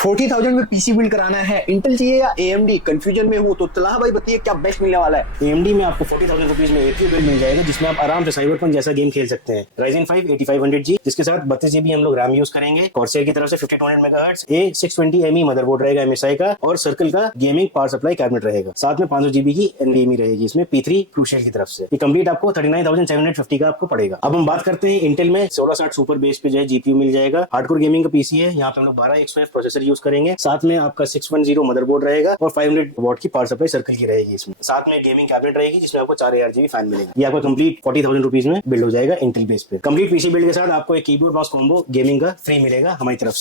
40,000 में PC build कराना है, इंटेल चाहिए या AMD? कंफ्यूजन में हो तो तलाह भाई बताइए क्या बेस्ट मिलने वाला है। AMD में आपको 40,000 रुपीज में APU बिल्ड मिल जाएगा, जिसमें आप आराम से साइबरपंक जैसा गेम खेल सकते हैं। Ryzen 5 8500G, जिसके साथ 32 GB हम लोग रैम यूज करेंगे। कॉर्सर की तरफ से 5200 मेगाहर्ट्ज A620ME मदरबोर्ड रहेगा MSI का, और सर्कल का गेमिंग पावर सप्लाई कैबिनेट रहेगा। साथ में 500 GB की NVMe रहेगी इसमें P3 क्रूशियल की तरफ से। ये कंप्लीट आपको 39,750 का आपको पड़ेगा। अब हम बात करते हैं इंटेल में 1660 सुपर बेस पे जो है GPU मिल जाएगा। हार्डकोर गेमिंग का पीसी है, यहाँ पे हम लोग 12 100F प्रोसेसर यूज करेंगे। साथ में आपका 610 मदरबोर्ड रहेगा और 500 वॉट की पावर सप्लाई सर्कल की रहेगी इसमें। साथ में गेमिंग कैबिनेट रहेगी, जिसमें आपको 4 ARGB फैन मिलेगा। ये आपको कंप्लीट 40,000 रुपीज में बिल्ड हो जाएगा इंटेल बेस पे। कंप्लीट पीसी बिल्ड के साथ आपको एक कीबोर्ड माउस कॉम्बो गेमिंग का फ्री मिलेगा हमारी तरफ से।